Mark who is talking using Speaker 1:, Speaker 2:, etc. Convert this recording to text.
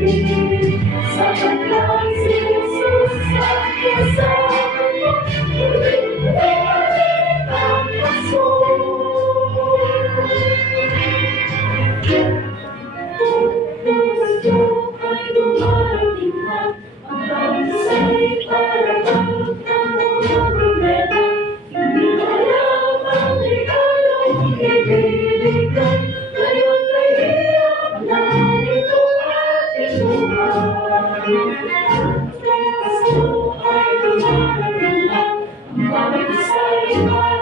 Speaker 1: maghari Sapat Thank you.